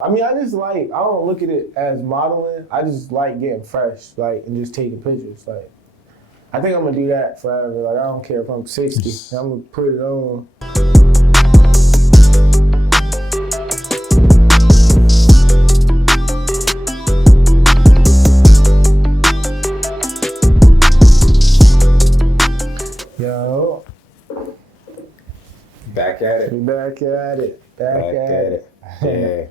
I mean, I just like, I don't look at it as modeling. I just like getting fresh, like, and just taking pictures. Like, I think I'm gonna do that forever. Like, I don't care if I'm 60. I'm gonna put it on. Yo. Back at it. We back at it. Back at it. Yeah.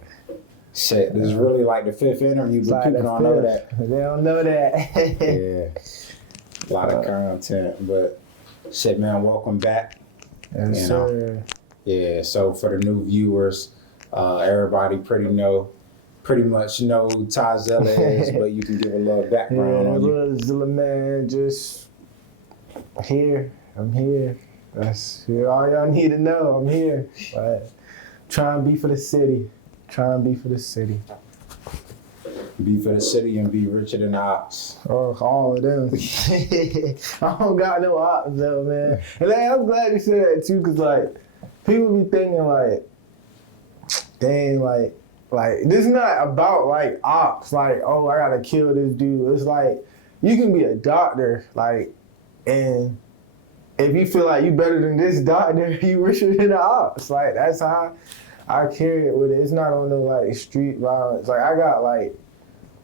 Shit, this is really like the fifth interview, but people don't know that. They don't know that. Yeah. A lot of content, but shit, man, welcome back. Yes, sir. Yeah, so for the new viewers, everybody pretty much know who Zilla is, but you can give a little background on you. Zilla, man, just here. I'm here. That's all y'all need to know. I'm here. But trying to be for the city. Trying to be for the city. Be for the city and be richer than Opps. Oh, all of them. I don't got no Opps though, man. And like, I'm glad you said that too, cause like people be thinking like, dang, like this is not about like Opps. Like, oh, I gotta kill this dude. It's like you can be a doctor, like, and if you feel like you better than this doctor, you richer than the Opps. Like that's how I carry it with it. It's not on no like street violence. Like I got like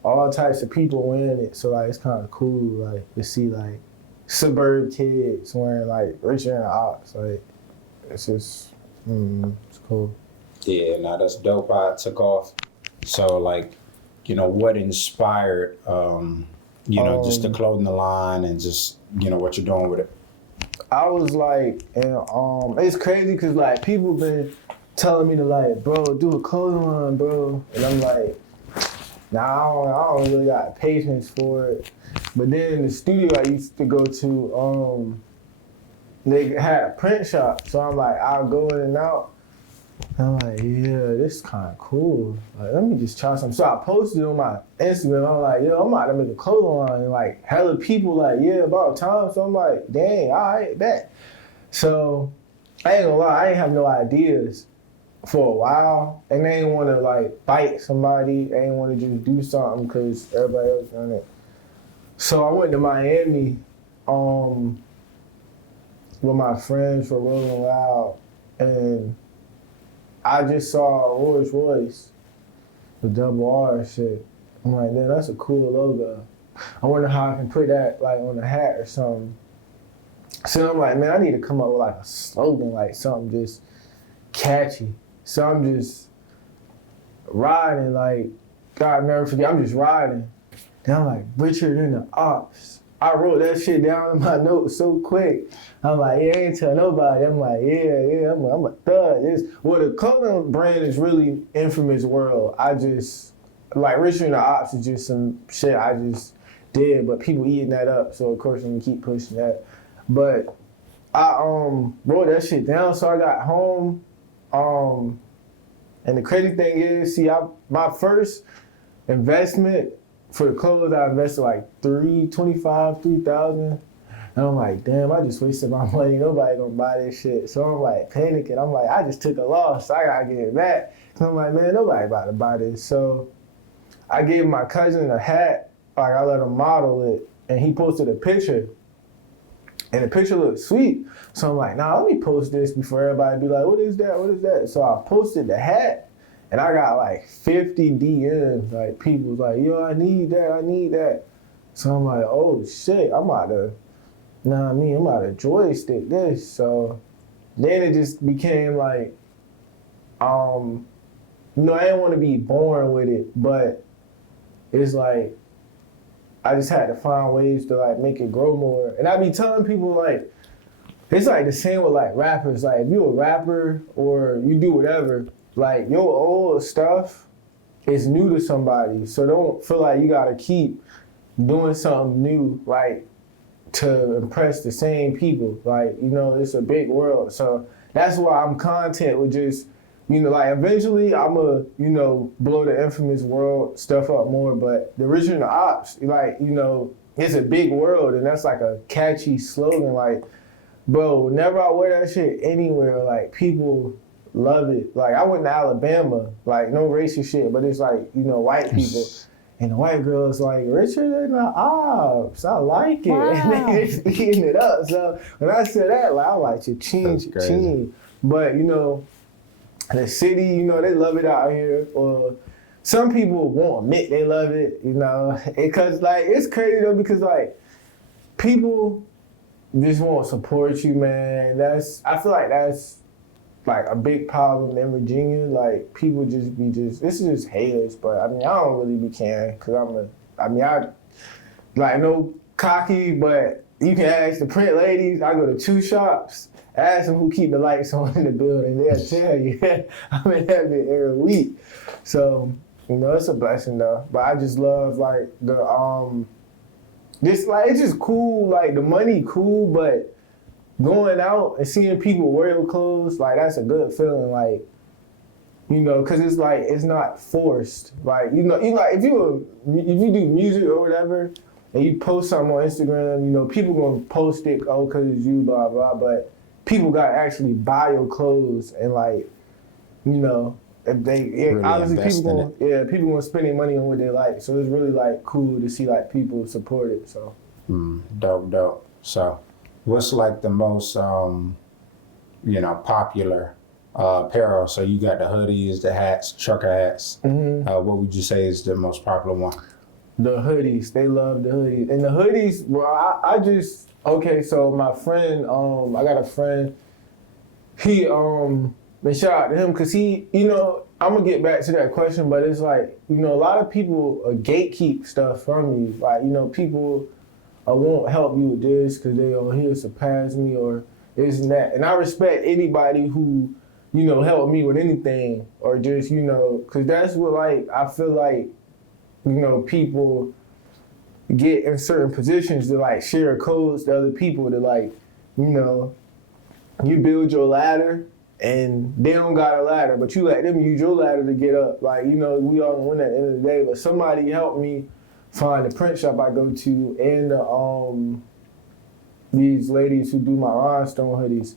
all types of people wearing it, so like it's kind of cool like to see like suburb kids wearing like richer than the Opps. Like it's just it's cool. Yeah, now that's dope. I took off. So like, you know, what inspired just the clothing line and just what you're doing with it. I was like, and it's crazy because like people been telling me to like, bro, do a clothing line, bro, and I'm like, nah, I don't really got patience for it. But then in the studio I used to go to, they had a print shop, so I'm like, I'll go in and out. And I'm like, yeah, this is kind of cool. Like, let me just try something. So I posted on my Instagram. I'm like, yo, I'm about to make a clothing line. And like, hella people like, yeah, about time. So I'm like, dang, all right, bet. So I ain't gonna lie, I ain't have no ideas for a while. And they ain't want to like bite somebody. They ain't want to just do something because everybody else done it. So I went to Miami with my friends for Rolling Loud. And I just saw a Rolls Royce with double R shit. I'm like, man, that's a cool logo. I wonder how I can put that like on a hat or something. So I'm like, man, I need to come up with like a slogan, like something just catchy. So I'm just riding, like, God never forget, I'm just riding. Then I'm like, richer than the Opps. I wrote that shit down in my notes so quick. I'm like, yeah, I ain't tell nobody. I'm like, yeah, I'm a thug. The clothing brand is really infamous world. I just, like, richer than the Opps is just some shit I just did, but people eating that up, so of course I'm gonna keep pushing that. But I wrote that shit down, so I got home, and the crazy thing is, see, my first investment for the clothes, I invested like $3,000. And I'm like, damn, I just wasted my money. Nobody gonna buy this shit. So I'm like panicking. I'm like, I just took a loss. I gotta get it back. So I'm like, man, nobody about to buy this. So I gave my cousin a hat. Like I let him model it, and he posted a picture. And the picture looked sweet. So I'm like, nah, let me post this before everybody be like, what is that? What is that? So I posted the hat. And I got like 50 DMs, like people was like, yo, I need that. So I'm like, oh shit, I'm about to joystick this. So then it just became like, I didn't want to be boring with it, but it's like, I just had to find ways to like make it grow more. And I be telling people like, it's like the same with like rappers. Like if you a rapper or you do whatever, like your old stuff is new to somebody. So don't feel like you gotta keep doing something new, like to impress the same people. Like, it's a big world. So that's why I'm content with just, like eventually I'm gonna, blow the infamous world stuff up more. But the original Opps, like, it's a big world and that's like a catchy slogan. Like, bro, whenever I wear that shit anywhere, like people love it. Like, I went to Alabama, like, no racist shit, but it's like, you know, white people. And the white girl's like, richer than the Opps. I like it. Wow. And they just eating it up. So when I said that, like, I like your ching. But, you know, the city, you know, they love it out here. Or some people won't admit they love it, you know. Because, like, it's crazy, though, because, like, people just won't support you, man. I feel like that's like a big problem in Virginia. Like, people just be this is just haters, but I mean, I don't really be caring, because I like, no cocky, but you can ask the print ladies. I go to 2 shops, ask them who keep the lights on in the building. They'll tell you. I'm in that bit every week. So, you know, it's a blessing though. But I just love, like, it's just cool, like, the money cool, but going out and seeing people wear your clothes, like, that's a good feeling, like, you know, because it's like, it's not forced. Like, you know, if you do music or whatever, and you post something on Instagram, you know, people gonna post it, oh, because it's you, blah, blah, but people gotta actually buy your clothes and, like, you know, if they, really obviously people gonna spend their money on what they like. So it's really, like, cool to see, like, people support it, so. Dope. So what's, like, the most, you know, popular apparel? So you got the hoodies, the hats, trucker hats. What would you say is the most popular one? The hoodies, they love the hoodies. And the hoodies, bro, okay, so my friend, I got a friend, he, and shout out to him, because he, you know, I'm going to get back to that question, but it's like, you know, a lot of people gatekeep stuff from you. Like, you know, people won't help you with this because he'll surpass me or this and that. And I respect anybody who, you know, help me with anything, or just, you know, because that's what, like, I feel like, you know, people get in certain positions to, like, share codes to other people to, like, you know, you build your ladder and they don't got a ladder, but you let them use your ladder to get up. Like, you know, we all win at the end of the day, but somebody helped me find the print shop I go to and these ladies who do my rhinestone hoodies.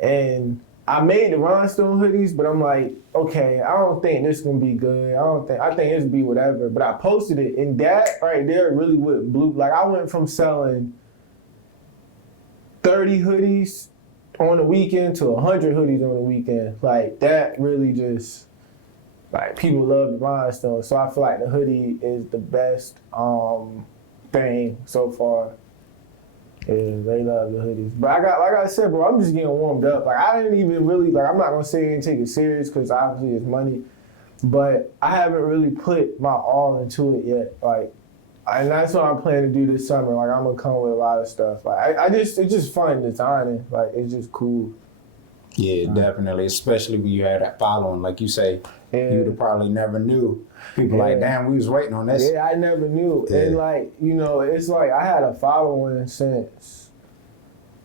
And I made the rhinestone hoodies, but I'm like, okay, I don't think this gonna be good. I think it's be whatever. But I posted it, and that right there really went blue. Like, I went from selling 30 hoodies on the weekend to 100 hoodies on the weekend. Like, that really just, like, people love the rhinestone. So I feel like the hoodie is the best thing so far. Yeah, they love the hoodies. But like I said, bro, I'm just getting warmed up. Like, I didn't even really, like, I'm not gonna say and take it serious because obviously it's money, but I haven't really put my all into it yet. Like, and that's what I'm planning to do this summer. Like, I'm gonna come with a lot of stuff. Like, it's just fun designing. Like, it's just cool. Yeah, definitely. Especially when you had that following, like you say, you'd have probably never knew. People like, damn, we was waiting on this. Yeah, I never knew. Yeah. And, like, you know, it's like I had a following since,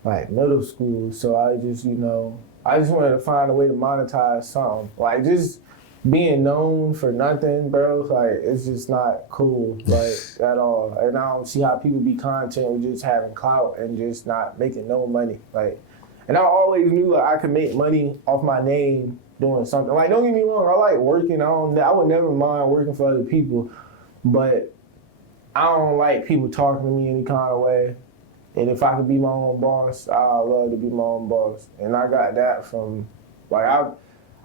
like, middle school. So I just, you know, I just wanted to find a way to monetize something. Like, just being known for nothing, bro, like, it's just not cool, like, at all. And I don't see how people be content with just having clout and just not making no money. Like, and I always knew, like, I could make money off my name doing something. Like, don't get me wrong, I like working. I would never mind working for other people, but I don't like people talking to me any kind of way. And if I could be my own boss, I'd love to be my own boss. And I got that from, like,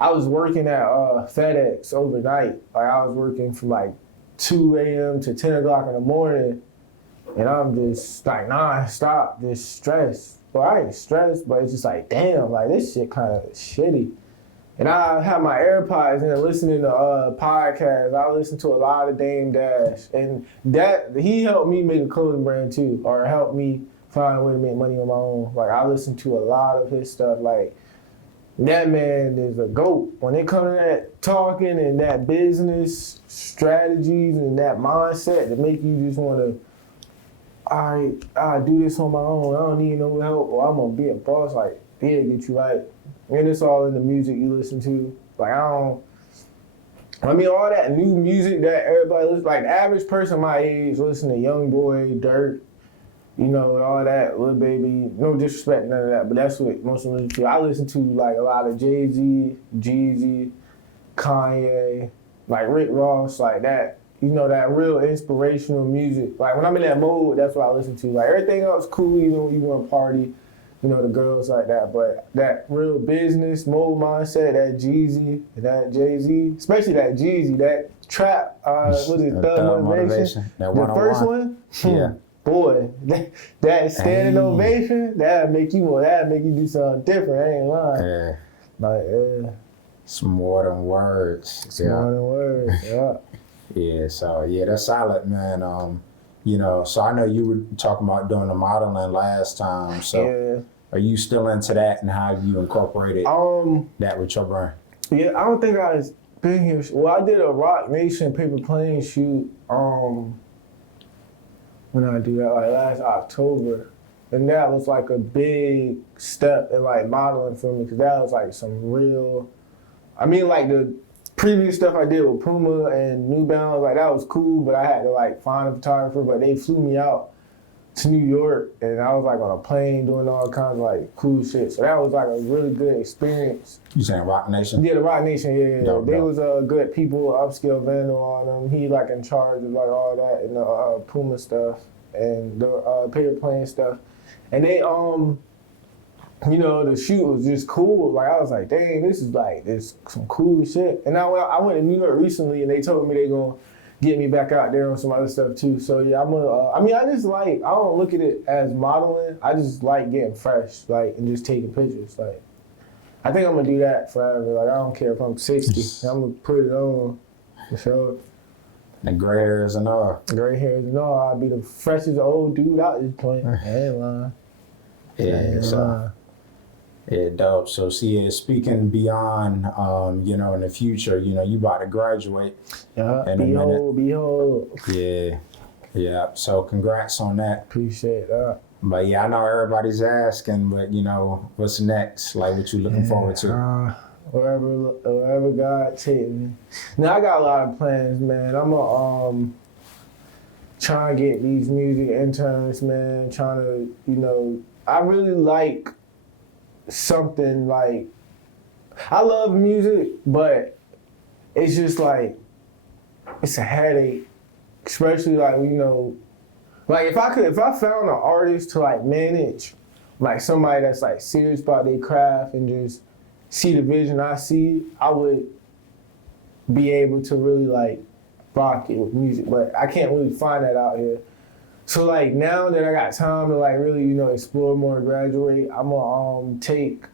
I was working at FedEx overnight. Like, I was working from, like, 2 a.m. to 10 o'clock in the morning, and I'm just, like, non-stop, just stressed. Well, I ain't stressed, but it's just like, damn, like, this shit kind of shitty. And I have my AirPods in listening to podcasts. I listen to a lot of Dame Dash. And that, he helped me make a clothing brand too, or helped me find a way to make money on my own. Like, I listen to a lot of his stuff. Like, that man is a GOAT. When it comes to that talking and that business strategies and that mindset that make you just want to, all right, I'll do this on my own. I don't need no help, or I'm going to be a boss. Like, he'll get you right. And it's all in the music you listen to. Like, all that new music that everybody listens, like, the average person my age listen to YoungBoy, Dirt, you know, and all that, Lil Baby, no disrespect, none of that, but that's what most of them listen to. I listen to like a lot of Jay-Z, Jeezy, Kanye, like Rick Ross, like that. You know, that real inspirational music. Like when I'm in that mode, that's what I listen to. Like everything else cool, you know, when you want to party, you know, the girls like that. But that real business mode mindset, that Jeezy and that Jay-Z, especially that Jeezy, that trap, what is it, Thug Motivation? That The 101. first one? Yeah. Boy, that standing ovation, that'd make you do something different, I ain't lying. Yeah. Like, It's more than words. it's more than words, yeah. Yeah, so yeah, that's solid, man. You know, so I know you were talking about doing the modeling last time. So Yeah. are you still into that, and how have you incorporated that with your brand? Yeah, I don't think I've been here. Well, I did a Rock Nation paper plane shoot. When I do that, like last October, and that was like a big step in like modeling for me, because that was like some real. I mean, like the previous stuff I did with Puma and New Balance, like that was cool, but I had to like find a photographer. But they flew me out to New York, and I was like on a plane doing all kinds of like cool shit. So that was like a really good experience. You saying Rock Nation? Yeah, the Rock Nation, yeah. Dope, they dope. was good people, upscale vendor on them. He like in charge of like all that and the Puma stuff and the paper plane stuff. And they you know, the shoot was just cool. Like I was like, dang, this is some cool shit. And now I went to New York recently, and they told me they gonna get me back out there on some other stuff too. So yeah, I mean, I just like, I don't look at it as modeling. I just like getting fresh, like, and just taking pictures. Like, I think I'm gonna do that forever. Like, I don't care if I'm 60. I'm gonna put it on for sure. The gray hairs and all. Gray hairs and all. I'll be the freshest old dude out this point. I ain't lying. Yeah, so. Yeah, dope. So, see, speaking beyond, you know, in the future, you know, you about to graduate Yeah, in a minute. behold. Yeah. So, congrats on that. Appreciate that. But yeah, I know everybody's asking, but you know, what's next? Like, what you looking forward to? Wherever God take me. Now, I got a lot of plans, man. I'm trying to get these music interns, man. Trying to, you know, I really like something like, I love music, but it's just like, it's a headache, especially like, you know, like if I found an artist to like manage, like somebody that's like serious about their craft and just see the vision I see, I would be able to really like rock it with music, but I can't really find that out here. So like now that I got time to like really, you know, explore more and graduate, I'm gonna take,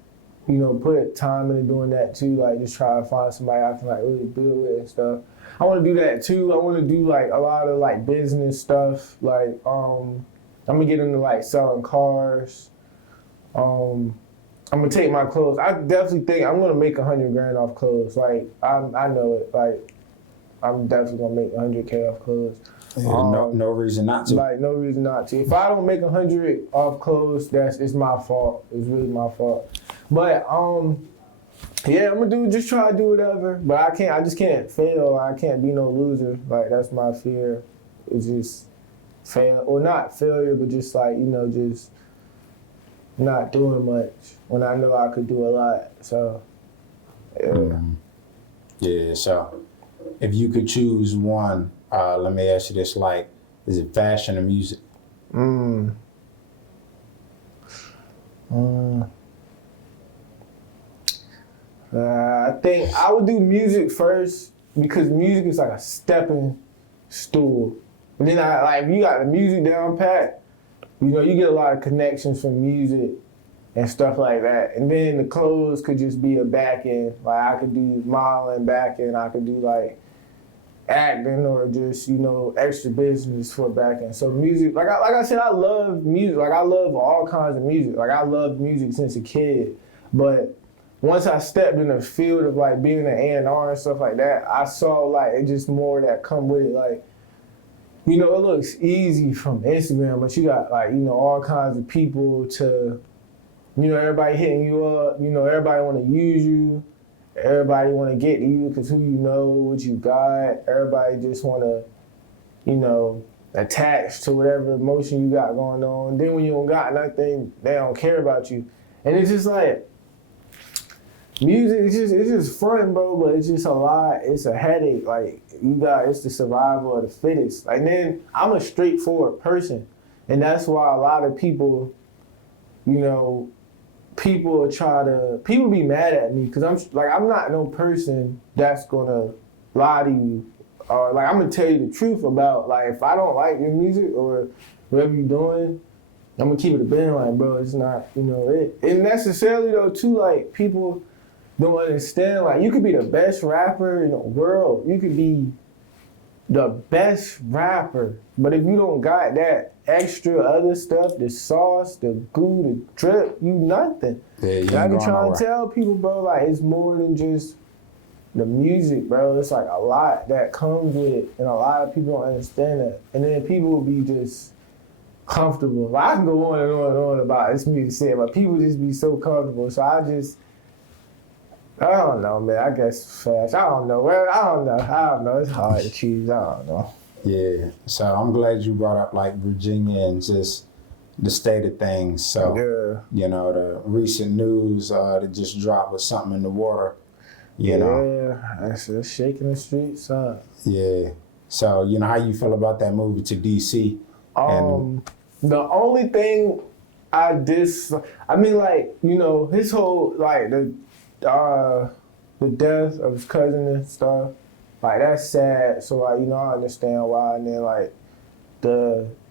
you know, put time into doing that too, like just try to find somebody I can like really build with and stuff. I wanna do that too. I wanna do like a lot of like business stuff. Like I'm gonna get into like selling cars. I'm gonna take my clothes. I definitely think I'm gonna make $100 grand off clothes. Like I know it. Like I'm definitely gonna make $100K off clothes. Yeah, no reason not to. Like no reason not to. If I don't make 100 off clothes, it's my fault. It's really my fault. But yeah, I'm gonna just try to do whatever. But I just can't fail. I can't be no loser. Like that's my fear. It's just fail, or not failure, but just like, you know, just not doing much when I know I could do a lot. So yeah. Yeah, so if you could choose one, let me ask you this, like, is it fashion or music? I think I would do music first, because music is like a stepping stool. And then if you got the music down pat, you know, you get a lot of connections from music and stuff like that. And then the clothes could just be a back end. Like I could do modeling back end, I could do like acting, or just, you know, extra business for back end. So music, like I said, I love music. Like I love all kinds of music. Like I loved music since a kid. But once I stepped in the field of like being an A&R and stuff like that, I saw like it just more that come with it. Like, you know, it looks easy from Instagram, but you got like, you know, all kinds of people to, you know, everybody hitting you up. You know, everybody want to use you. Everybody want to get to you because who you know, what you got. Everybody just want to, you know, attached to whatever emotion you got going on. And then when you don't got nothing, they don't care about you. And it's just like, music, it's just fun, bro, but it's just a lot. It's a headache. Like, it's the survival of the fittest. And then I'm a straightforward person. And that's why a lot of people, you know, people be mad at me because I'm not no person that's gonna lie to you. Like, I'm gonna tell you the truth about, like, if I don't like your music or whatever you're doing, I'm gonna keep it a band, like, bro, it's not, you know, it. And necessarily, though, too, like, people don't understand, like, you could be the best rapper in the world. You could be the best rapper, but if you don't got that extra other stuff, the sauce, the goo, the drip, you nothing. Yeah, you I be ain't trying going to tell people, bro, like, it's more than just the music, bro. It's like a lot that comes with it, and a lot of people don't understand that. And then people will be just comfortable. Like, I can go on and on and on about this music, but people just be so comfortable. So I don't know, man. I guess fast. I don't know. Well, I don't know. It's hard to choose. I don't know. Yeah. So I'm glad you brought up like Virginia and just the state of things. So, Yeah. you know, the recent news that just dropped with something in the water, you know. Yeah, that's shaking the streets up. Yeah. So, you know, how you feel about that movie to DC? The only thing I mean, like, you know, his whole, like, the death of his cousin and stuff, like, that's sad. So, like, you know, I understand why. And then, like, you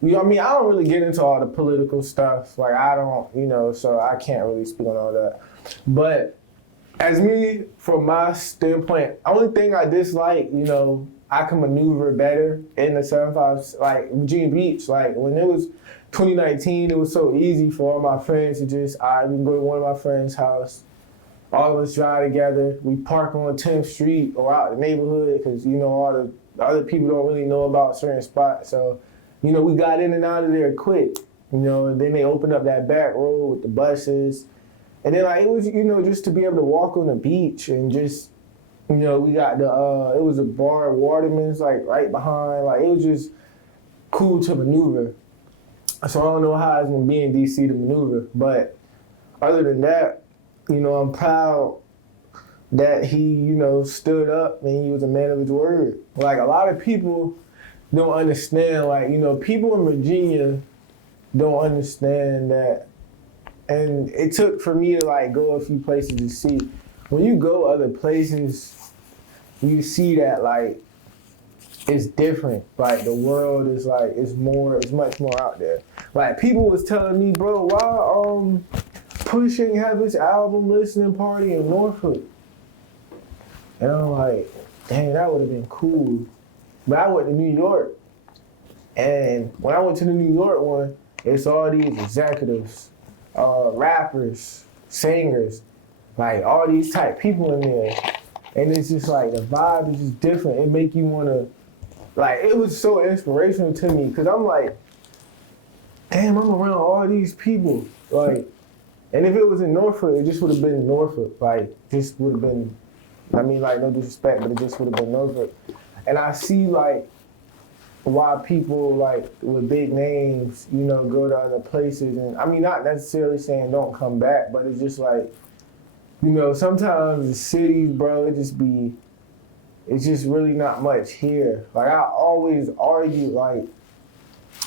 know what I mean? I don't really get into all the political stuff. Like, I don't, you know, so I can't really speak on all that. But as me, from my standpoint, only thing I dislike, you know, I can maneuver better in the 75, like, Virginia Beach. Like, when it was 2019, it was so easy for all my friends to just, we can go to one of my friends' house, all of us drive together, we park on 10th Street or out in the neighborhood, because, you know, all the other people don't really know about certain spots. So, you know, we got in and out of there quick, you know, and then they opened up that back road with the buses. And then, like, it was, you know, just to be able to walk on the beach and just, you know, we got it was a bar, Waterman's, like, right behind. Like, it was just cool to maneuver. So I don't know how it's going to be in D.C. to maneuver. But other than that, you know, I'm proud that he, you know, stood up and he was a man of his word. Like, a lot of people don't understand, like, you know, people in Virginia don't understand that. And it took for me to, like, go a few places to see. When you go other places, you see that, like, it's different. Like, the world is, like, it's much more out there. Like, people was telling me, bro, why Push ain't have his album listening party in Norfolk? And I'm like, dang, that would have been cool. But I went to New York, and when I went to the New York one, it's all these executives, rappers, singers, like, all these type people in there. And it's just like, the vibe is just different. It make you want to, like, it was so inspirational to me, because I'm like, damn, I'm around all these people. Like, and if it was in Norfolk, it just would have been Norfolk. Like, just would have been, I mean, like, no disrespect, but it just would have been Norfolk. And I see, like, why people, like, with big names, you know, go to other places. And I mean, not necessarily saying don't come back, but it's just like, you know, sometimes the cities, bro, it's just really not much here. Like, I always argue, like,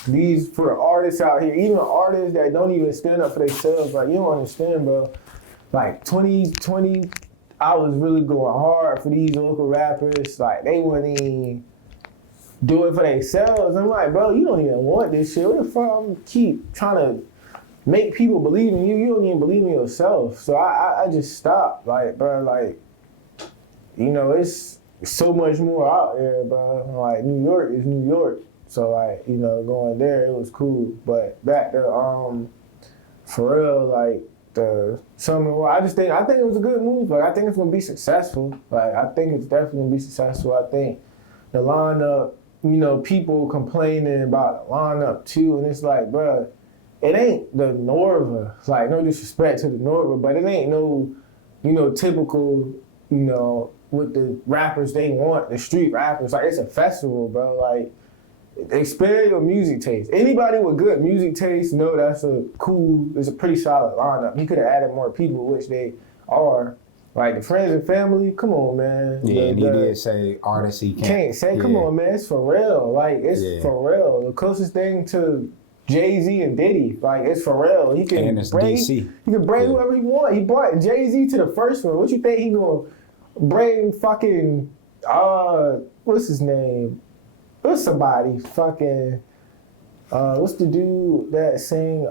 for the artists out here, even artists that don't even stand up for themselves, like, you don't understand, bro. Like, 2020, I was really going hard for these local rappers. Like, they wouldn't even do it for themselves. I'm like, bro, you don't even want this shit. What the fuck? I'm keep trying to make people believe in you. You don't even believe in yourself. So I just stopped. Like, bro, like, you know, it's so much more out there, bro. Like, New York is New York. So, like, you know, going there, it was cool. But back to, for real, like, the Summer, I think it was a good move. Like, I think it's going to be successful. Like, I think it's definitely going to be successful. I think the lineup, you know, people complaining about the lineup, too. And it's like, bro, it ain't the Norva. Like, no disrespect to the Norva, but it ain't no, you know, typical, you know, with the rappers they want, the street rappers. Like, it's a festival, bro. Like, expand your music taste. Anybody with good music taste know it's a pretty solid lineup. He could have added more people, which they are. Like the friends and family, come on, man. Yeah, and he did say artists he can't say. Come on, man. It's for real. Like it's for real. The closest thing to Jay-Z and Diddy, like it's for real. He can bring DC. He can bring whoever he want. He brought Jay-Z to the first one. What you think he gonna bring? Fucking what's his name? What's somebody fucking what's the dude that sing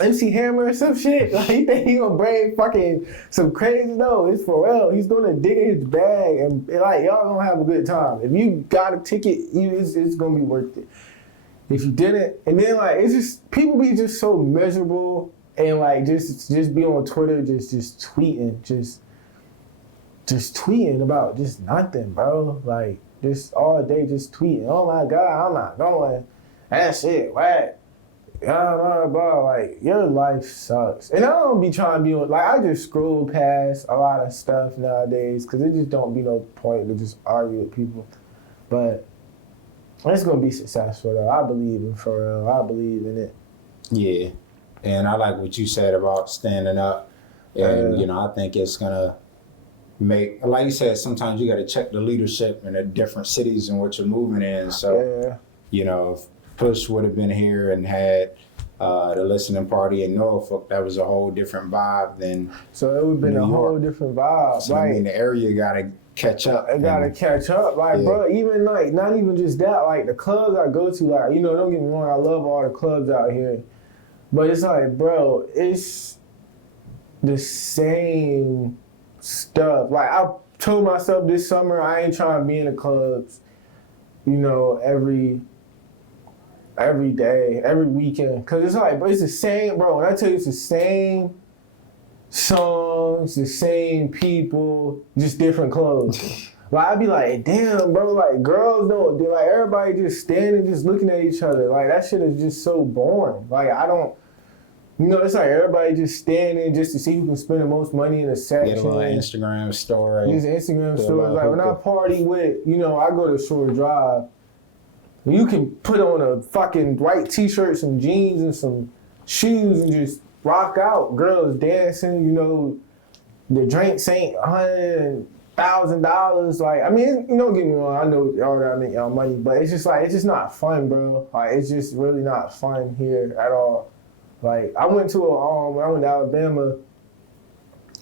MC Hammer or some shit? Like, you think he gonna bring fucking some crazy? No, it's for real. He's gonna dig in his bag and like y'all gonna have a good time. If you got a ticket, it's gonna be worth it. If you didn't, and then like it's just people be just so miserable and like just be on Twitter just tweeting, just tweeting about just nothing, bro. Like just all day just tweeting. Oh my God, I'm not going. That shit, whack. Blah, like your life sucks. And I don't be trying to be on, like I just scroll past a lot of stuff nowadays because it just don't be no point to just argue with people. But it's gonna be successful though. I believe in for real. I believe in it. Yeah. And I like what you said about standing up. And you know, I think it's gonna make, like you said, sometimes you gotta check the leadership in the different cities and what you're moving in. So you know, if Push would have been here and had the listening party in Norfolk, that was a whole different vibe than so it would have been a whole different vibe. So I mean the area gotta catch up. It gotta catch up. Like bro, even like not even just that, like the clubs I go to, like, you know, don't get me wrong, I love all the clubs out here. But it's like, bro, it's the same stuff. Like I told myself this summer I ain't trying to be in the clubs, you know, every day, every weekend. Cause it's like, bro, it's the same, bro. When I tell you it's the same songs, the same people, just different clothes. Like I'd be like, damn, bro, like girls don't, they like everybody just standing, just looking at each other. Like that shit is just so boring. Like I don't, you know, it's like everybody just standing just to see who can spend the most money in a section. Get a little Instagram story. These Instagram stories. Like when I party with, you know, I go to Shore Drive. You can put on a fucking white t-shirt, some jeans, and some shoes and just rock out. Girls dancing, you know, the drinks ain't $100,000. Like, I mean, you know, get me wrong, I know y'all gotta make y'all money, but it's just like, it's just not fun, bro. Like, it's just really not fun here at all. Like, I went to when I went to Alabama,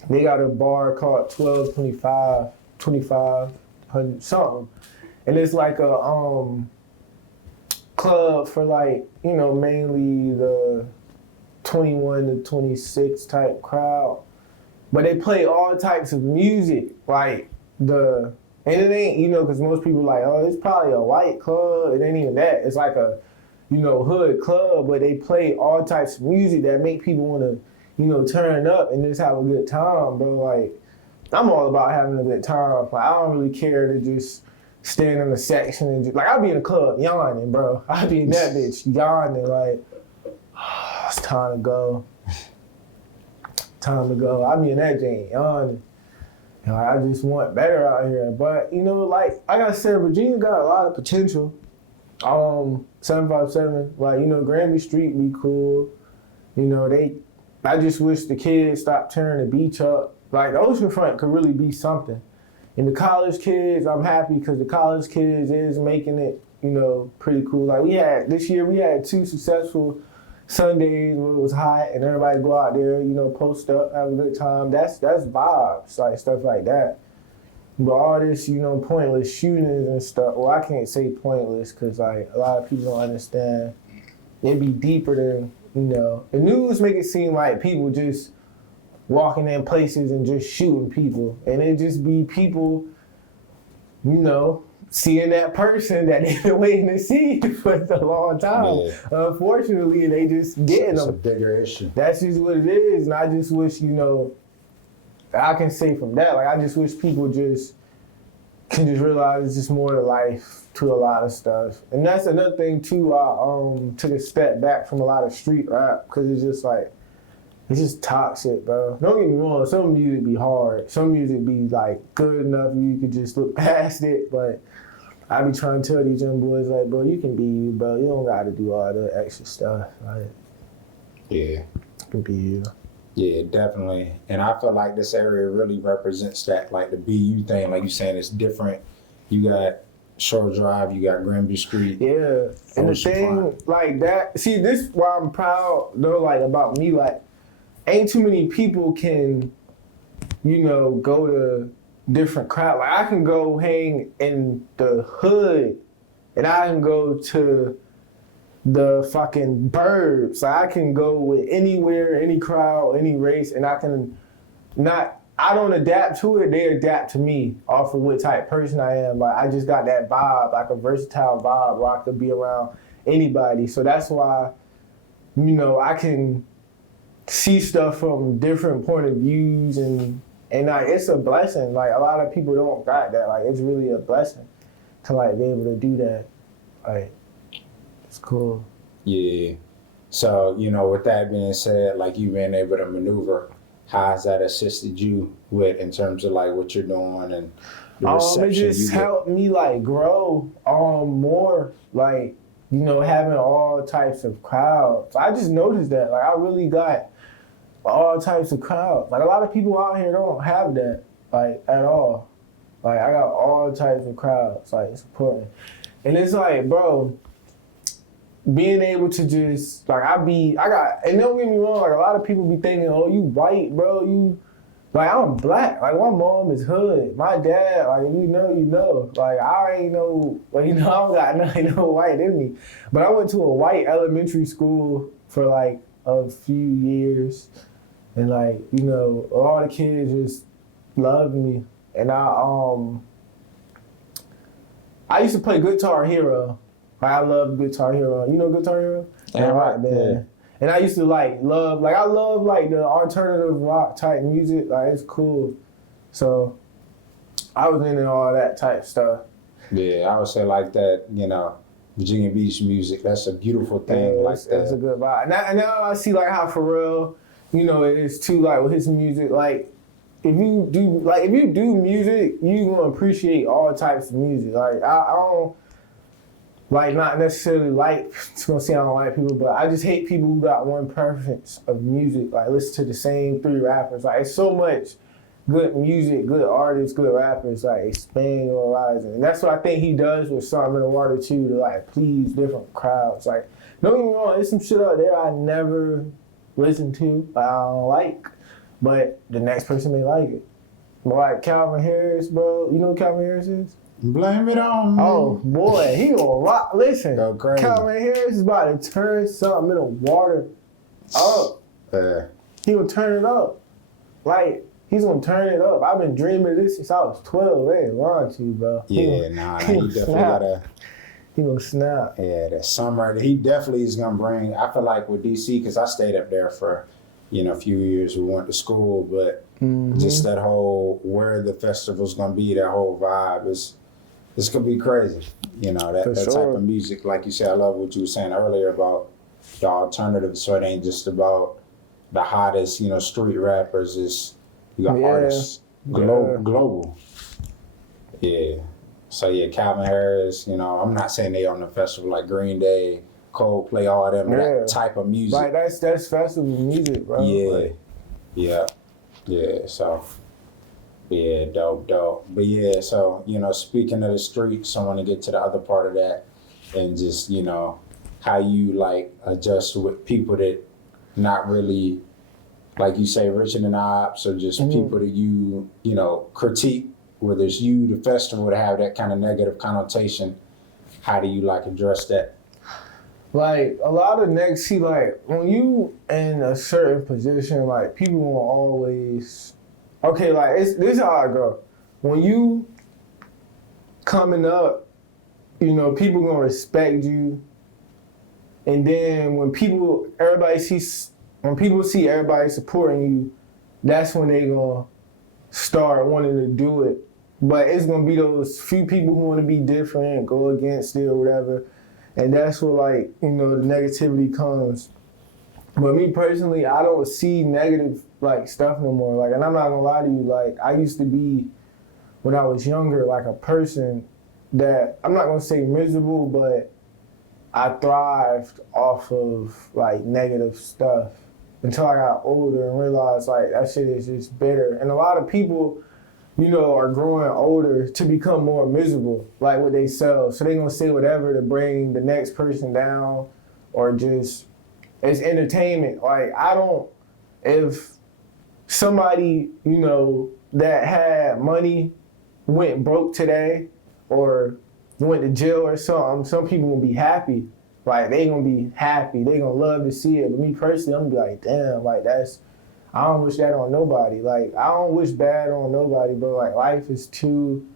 they got a bar called 2500 something. And it's like a, club for like, you know, mainly the 21 to 26 type crowd. But they play all types of music, like and it ain't, you know, because most people like, oh, it's probably a white club. It ain't even that. It's like a, you know, hood club, but they play all types of music that make people want to, you know, turn up and just have a good time, bro. Like, I'm all about having a good time. Like, I don't really care to just stand in the section and just, like, I'll be in the club yawning, bro. I'll be in that bitch yawning, like, oh, it's time to go. Time to go. I'll be in that joint yawning. You know, I just want better out here. But, you know, like I said, Virginia got a lot of potential. 757, like, you know, Granby Street be cool. You know, I just wish the kids stopped tearing the beach up. Like, the oceanfront could really be something. And the college kids, I'm happy because the college kids is making it, you know, pretty cool. Like this year we had 2 successful Sundays where it was hot and everybody go out there, you know, post up, have a good time. That's vibes, like stuff like that. But all this, you know, pointless shootings and stuff, well, I can't say pointless because like a lot of people don't understand. It'd be deeper than, you know, the news make it seem like people just walking in places and just shooting people. And it just be people, you know, seeing that person that they've been waiting to see for a long time. Yeah. Unfortunately, they just getting them. It's a bigger issue. That's just what it is. And I just wish, you know, I can say from that, like, I just wish people just can just realize it's just more to life, to a lot of stuff. And that's another thing, too, I took a step back from a lot of street rap because it's just like, it's just toxic, bro. Don't get me wrong, some music be hard. Some music be like good enough you could just look past it, but I be trying to tell these young boys, like, bro, you can be you, bro. You don't got to do all the extra stuff. Like, Yeah. you can be you. Yeah, definitely. And I feel like this area really represents that, like the BU thing. Like you saying, it's different. You got Shore Drive, you got Granby Street. Yeah. And the Ocean thing, Front. like that, see, this is why I'm proud, though, like, about me. Like, ain't too many people can, you know, go to different crowd. Like, I can go hang in the hood, and I can go to the fucking burbs. Like, I can go with anywhere, any crowd, any race, and I can not. I don't adapt to it. They adapt to me off of what type of person I am. Like, I just got that vibe, like a versatile vibe, where I could be around anybody. So that's why, you know, I can see stuff from different point of views, and like, it's a blessing. Like, a lot of people don't got that. Like, it's really a blessing to like be able to do that. Like, it's cool. Yeah. So, you know, with that being said, like you being able to maneuver, how has that assisted you with in terms of like what you're doing and the reception It just you get? helped me like grow more, like, you know, having all types of crowds. I just noticed that, like, I really got all types of crowds. Like, a lot of people out here don't have that, like, at all. Like, I got all types of crowds, like, it's important. And it's like, bro, being able to just, like, and don't get me wrong, like, a lot of people be thinking, oh, you white, bro, like, I'm black. Like, my mom is hood. My dad, like, if you know, you know. Like, I ain't no, like, you know, I don't got nothing, no white in me. But I went to a white elementary school for, like, a few years. And, like, you know, all the kids just loved me. And I used to play Guitar Hero. Like, I love Guitar Hero. You know Guitar Hero? Yeah, Rock band. yeah. And I used to I love like the alternative rock type music. Like, it's cool. So I was into all that type stuff. Yeah, I would say like that, you know, Virginia Beach music, that's a beautiful thing. Yeah, like that's a that. good vibe. Now I see like how Pharrell, you know, it is too, like, with his music. Like, if you do music, you gonna appreciate all types of music. Like, I don't, like, not necessarily like, it's gonna say I don't like people, but I just hate people who got one preference of music. Like, listen to the same 3 rappers. Like, it's so much good music, good artists, good rappers, like, expanding or rising. And that's what I think he does with Something in the Water too, to like please different crowds. Like, don't get me wrong, there's some shit out there I never listen to, I don't like, but the next person may like it. But like Calvin Harris, bro, you know who Calvin Harris is? Blame it on me. Oh boy, he gonna rock. Listen, Go crazy. Calvin Harris is about to turn Something in the Water up. He gonna turn it up. Like, he's gonna turn it up. I've been dreaming of this since I was 12. They ain't lying to you, bro. Yeah, he definitely gotta. He gonna snap. Yeah, that summer. He definitely is gonna bring. I feel like with DC, because I stayed up there for, you know, a few years. We went to school, but just that whole where the festival's gonna be, that whole vibe is. It's gonna be crazy, you know, that sure. type of music. Like you said, I love what you were saying earlier about the alternative. So it ain't just about the hottest, you know, street rappers. It's you got artists global. Yeah. So yeah, Calvin Harris. You know, I'm not saying they on the festival like Green Day, Coldplay, all them that type of music. Like, that's festival music, bro. Yeah, like, yeah. So. Yeah, dope. But yeah, so, you know, speaking of the streets, I want to get to the other part of that and just, you know, how you like adjust with people that not really, like you say, richer than Opps, or just people that you know, critique, whether it's you, the festival, to have that kind of negative connotation. How do you like address that? Like, a lot of see, like, when you in a certain position, like, people will always. Okay, like, this is how I go. When you coming up, you know, people gonna respect you. And then when people see everybody supporting you, that's when they gonna start wanting to do it. But it's gonna be those few people who wanna be different, go against it or whatever. And that's where, like, you know, the negativity comes. But me personally, I don't see negative, like, stuff no more. Like, and I'm not gonna lie to you, like, I used to be, when I was younger, like, a person that, I'm not gonna say miserable, but I thrived off of like negative stuff until I got older and realized like that shit is just bitter. And a lot of people, you know, are growing older to become more miserable, like with they self. So they gonna say whatever to bring the next person down, or just it's entertainment. Like if somebody, you know, that had money went broke today or went to jail or something, some people gonna be happy. Like they gonna be happy. They gonna love to see it. But me personally, I'm gonna be like, damn, like I don't wish that on nobody. Like I don't wish bad on nobody, bro. Like life is too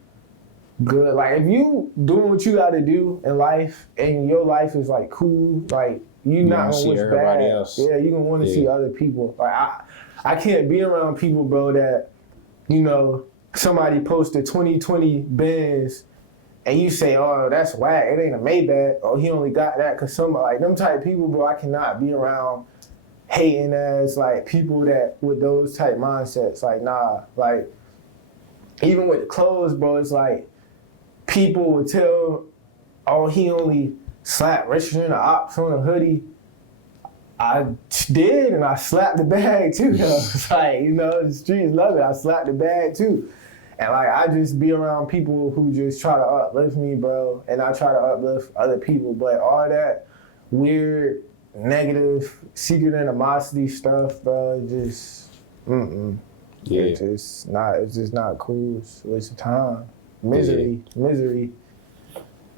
good. Like if you doing what you gotta do in life and your life is like cool, like you not gonna wish bad. Else. Yeah, you gonna want to see other people. Like I can't be around people, bro, that, you know, somebody posted 2020 Benz and you say, oh, that's whack. It ain't a Maybach. Oh, he only got that because somebody, like them type of people, bro, I cannot be around hating as like people that with those type mindsets. Like, nah, like even with the clothes, bro, it's like people would tell, oh, he only slapped registering the Opps on a hoodie. I did, and I slapped the bag too, though. It's like, you know, the streets love it. I slapped the bag too. And like, I just be around people who just try to uplift me, bro. And I try to uplift other people. But all that weird, negative, secret animosity stuff, bro, it just, Yeah. It's just not cool. It's a waste of time. Misery. Yeah, Misery.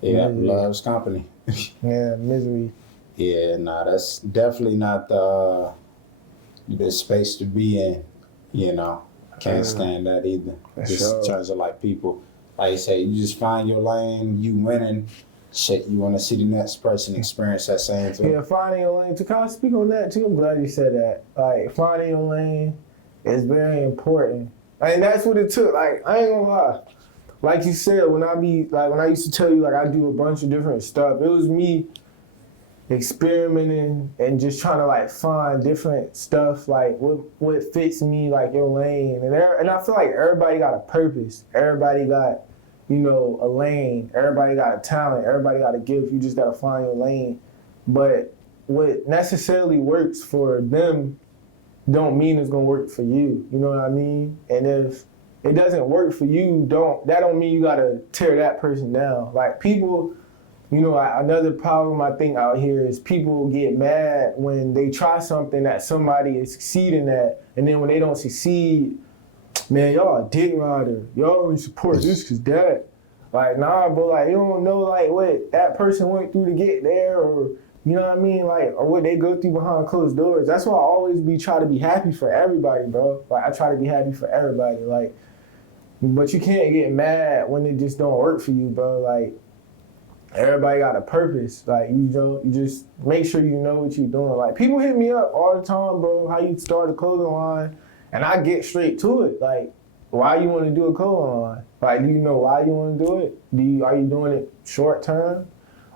loves company. Yeah, misery. Yeah, nah, that's definitely not the space to be in, you know. Can't stand that either. Just in terms of like people, like you say, you just find your lane, you winning, shit, you want to see the next person experience that same thing. Yeah, finding your lane. Can I speak on that too? I'm glad you said that. Like, finding your lane is very important. And that's what it took. Like, I ain't gonna lie. Like you said, when I used to tell you, like, I do a bunch of different stuff, it was me experimenting and just trying to like find different stuff, like what fits me, like your lane. And I feel like everybody got a purpose. Everybody got, you know, a lane. Everybody got a talent. Everybody got a gift. You just got to find your lane. But what necessarily works for them don't mean it's going to work for you. You know what I mean? And if it doesn't work for you, that don't mean you got to tear that person down. Like people, you know, another problem I think out here is people get mad when they try something that somebody is succeeding at, and then when they don't succeed, man, y'all a dick rider. Y'all only support this because that. Like, nah, bro, like, you don't know, like, what that person went through to get there, or, you know what I mean? Like, or what they go through behind closed doors. That's why I always try to be happy for everybody, bro. Like, I try to be happy for everybody. Like, but you can't get mad when it just don't work for you, bro. Like, everybody got a purpose. Like, you know, you just make sure you know what you're doing. Like, people hit me up all the time, bro, how you start a clothing line, and I get straight to it. Like, why you want to do a clothing line? Like, do you know why you want to do it? Are you doing it short term,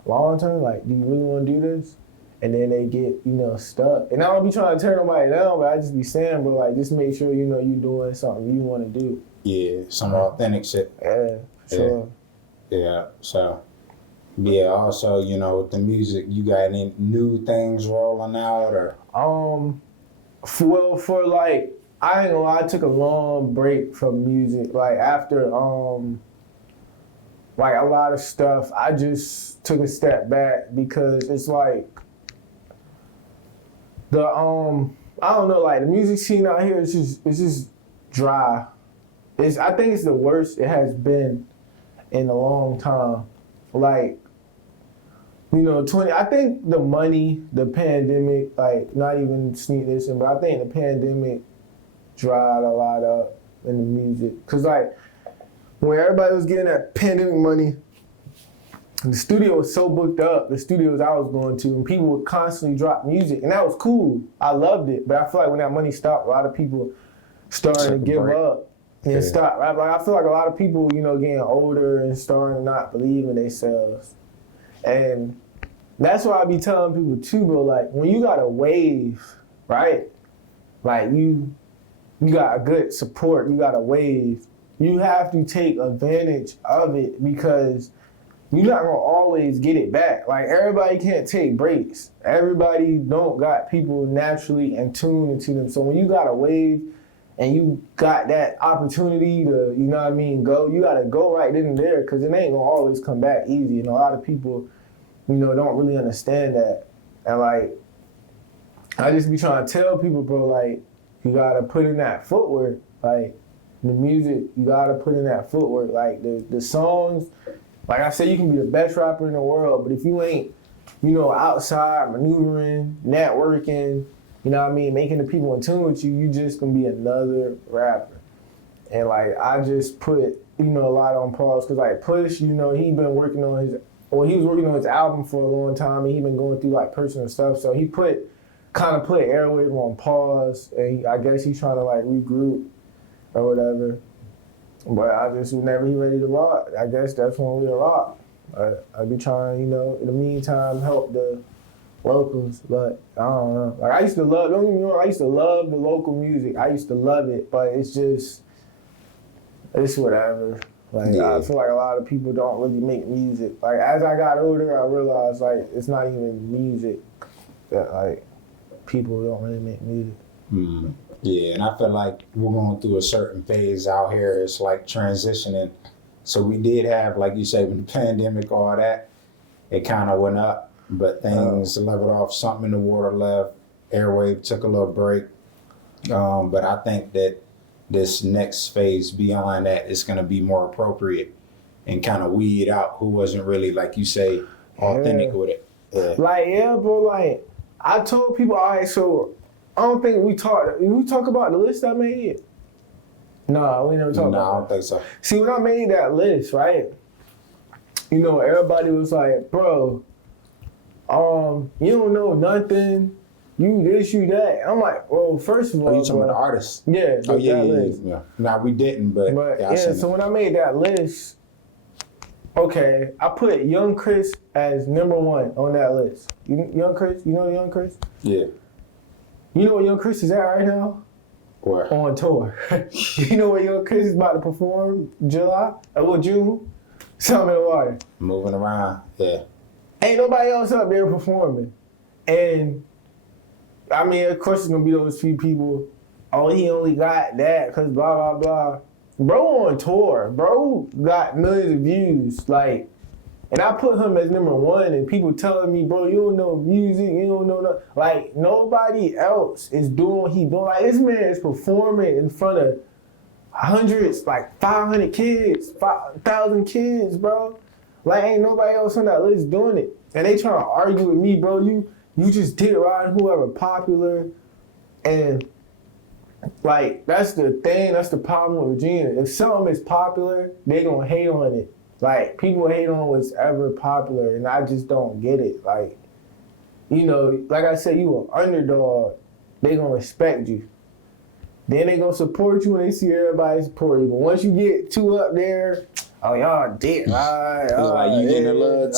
long term? Like, do you really want to do this? And then they get, you know, stuck. And I don't be trying to tear nobody down, but I just be saying, bro, like, just make sure, you know, you're doing something you want to do. Yeah, some authentic shit. Yeah, for sure. Yeah, so... Yeah, also, you know, with the music, you got any new things rolling out, or? For like, I ain't gonna lie, I took a long break from music. Like after, like a lot of stuff, I just took a step back because it's like, I don't know, like the music scene out here is just dry. I think it's the worst it has been in a long time. Like, you know, I think the money, the pandemic, like, not even sneak this in, but I think the pandemic dried a lot up in the music. Cause like, when everybody was getting that pandemic money, the studio was so booked up, the studios I was going to, and people would constantly drop music, and that was cool. I loved it, but I feel like when that money stopped, a lot of people started to give up. And stop. Like, I feel like a lot of people, you know, getting older and starting to not believe in themselves. And that's why I be telling people too, bro, like when you got a wave, right? Like you got a good support, you got a wave, you have to take advantage of it because you're not gonna always get it back. Like everybody can't take breaks. Everybody don't got people naturally in tune into them. So when you got a wave and you got that opportunity to, you know what I mean, go, you gotta go right then and there because it ain't gonna always come back easy. And a lot of people, you know, don't really understand that. And like, I just be trying to tell people, bro, like, you gotta put in that footwork. Like, the music, you gotta put in that footwork. Like, the songs, like I said, you can be the best rapper in the world, but if you ain't, you know, outside maneuvering, networking, you know what I mean, making the people in tune with you, you just gonna be another rapper. And like, I just put, you know, a lot on pause, cause like Push, you know, he been working on he was working on his album for a long time, and he been going through like personal stuff, so he kind of put Airwave on pause, and I guess he's trying to like regroup or whatever. But I just, whenever he ready to rock, I guess that's when we'll rock. I be trying, you know, in the meantime, help the locals, but I don't know. Like I used to love, don't get me wrong, I used to love the local music. I used to love it, but it's just, it's whatever. Like Yeah. I feel like a lot of people don't really make music. Like as I got older, I realized like it's not even music that like people don't really make music. Mm. Yeah, and I feel like we're going through a certain phase out here. It's like transitioning. So we did have, like you said, with the pandemic, all that, it kind of went up, but things leveled off. Something in the water left. Airwave took a little break. But I think that this next phase beyond that is going to be more appropriate and kind of weed out who wasn't really, like you say, authentic with it. Yeah. Like, yeah, bro, like, I told people, all right, so I don't think we talk about the list I made? Nah, we never talked about No, I that. don't think so. See, when I made that list, right, you know, everybody was like, bro, you don't know nothing, you this, you that. I'm like, well, first of all, Oh, you talking bro, about the artists? yeah, Oh, yeah, that yeah, list. yeah. Nah, we didn't, but But I yeah, seen so it. when I made that list, okay, I put Young Chris as number 1 on that list. Young Chris, you know Young Chris? Yeah. You know where Young Chris is at right now? Where? On tour. You know where Young Chris is about to perform June? Something in the water. Moving around. Yeah. Ain't nobody else up there performing. And I mean, of course, it's gonna be those few people. Oh, he only got that because blah, blah, blah. Bro on tour. Bro got millions of views. Like, and I put him as number 1, and people telling me, bro, you don't know music, you don't know nothing. Like, nobody else is doing what he doing. Like, this man is performing in front of hundreds, like 500 kids, 5,000 kids, bro. Like, ain't nobody else on that list doing it. And they trying to argue with me, bro. You just did right, whoever popular. And, like, that's the thing, that's the problem with Regina. If something is popular, they gonna hate on it. Like, people hate on what's ever popular, and I just don't get it. Like, you know, like I said, you an underdog, they gonna respect you. Then they gonna support you when they see everybody support you. But once you get too up there, oh, y'all did, right? Like you getting a little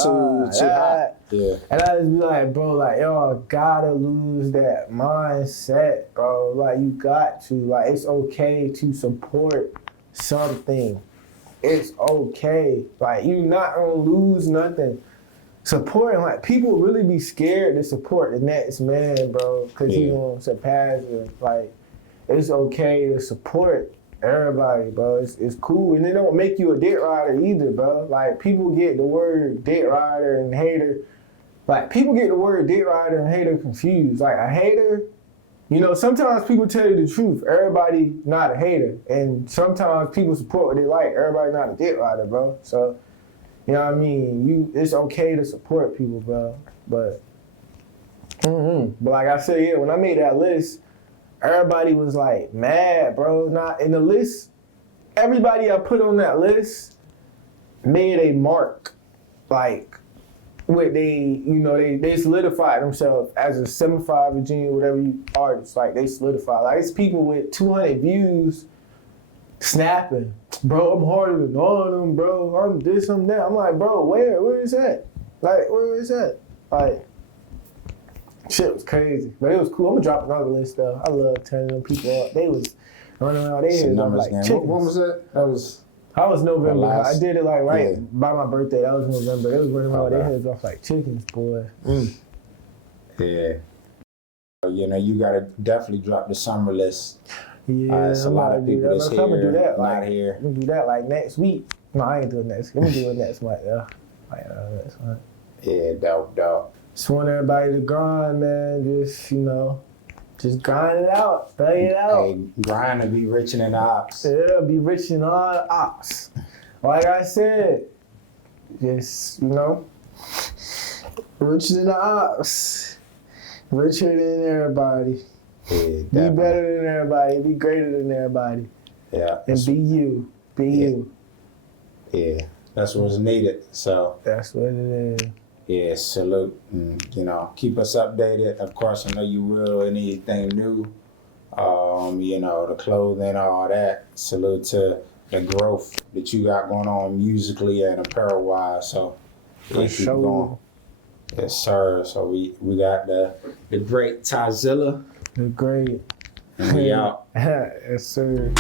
too hot. Yeah. And I just be like, bro, like, y'all gotta lose that mindset, bro. Like, you got to. Like, it's okay to support something. It's okay. Like, you not gonna lose nothing. Supporting, like, people really be scared to support the next man, bro, because he gonna surpass them. Like, it's okay to support everybody, bro. It's cool. And it don't make you a dick rider either, bro. Like, people get the word dick rider and hater. Like, people get the word dick rider and hater confused. Like, a hater, you know, sometimes people tell you the truth. Everybody not a hater. And sometimes people support what they like. Everybody not a dick rider, bro. So, you know what I mean? It's okay to support people, bro. But like I said, yeah, when I made that list, everybody was like mad, bro. Not in the list. Everybody I put on that list made a mark, like what they solidified themselves as a 7'5" Virginia, whatever you artist. Like, they solidified. Like, it's people with 200 views snapping, bro, I'm harder than all of them, bro. I'm this, I'm that. I'm like, bro, where is that? Like, where is that? Like, shit was crazy, but it was cool. I'm gonna drop another list though. I love turning them people up. They was running around. They had like chickens. What was that? That was I was November. last- I did it like right yeah. by my birthday. That was November. It was running all their Okay. heads off like chickens, boy. Yeah. You know, you gotta definitely drop the summer list. Yeah, It's a I'm lot about of to do people that. that's I'm gonna do here, that. not Like, here. I'm gonna do that like next week. No, I ain't doing next. I'm gonna do it next month. Yeah, like next month. Yeah, dope. Just want everybody to grind, man. Just grind it out, thug it out. Hey, grind to be rich in the ops. Yeah, be rich in all the ops. Like I said, just richer than the ops, richer than everybody. Yeah, Be definitely. better than everybody. Be greater than everybody. Yeah, And be you. Be you. yeah, that's what's needed. So That's what it is. yeah, salute. And, keep us updated. Of course, I know you will. Anything new, the clothing, all that. Salute to the growth that you got going on musically and apparel wise. So yeah, keep going. Yes, sir. So we got the great Zilla. The great. And we out. Yes, sir.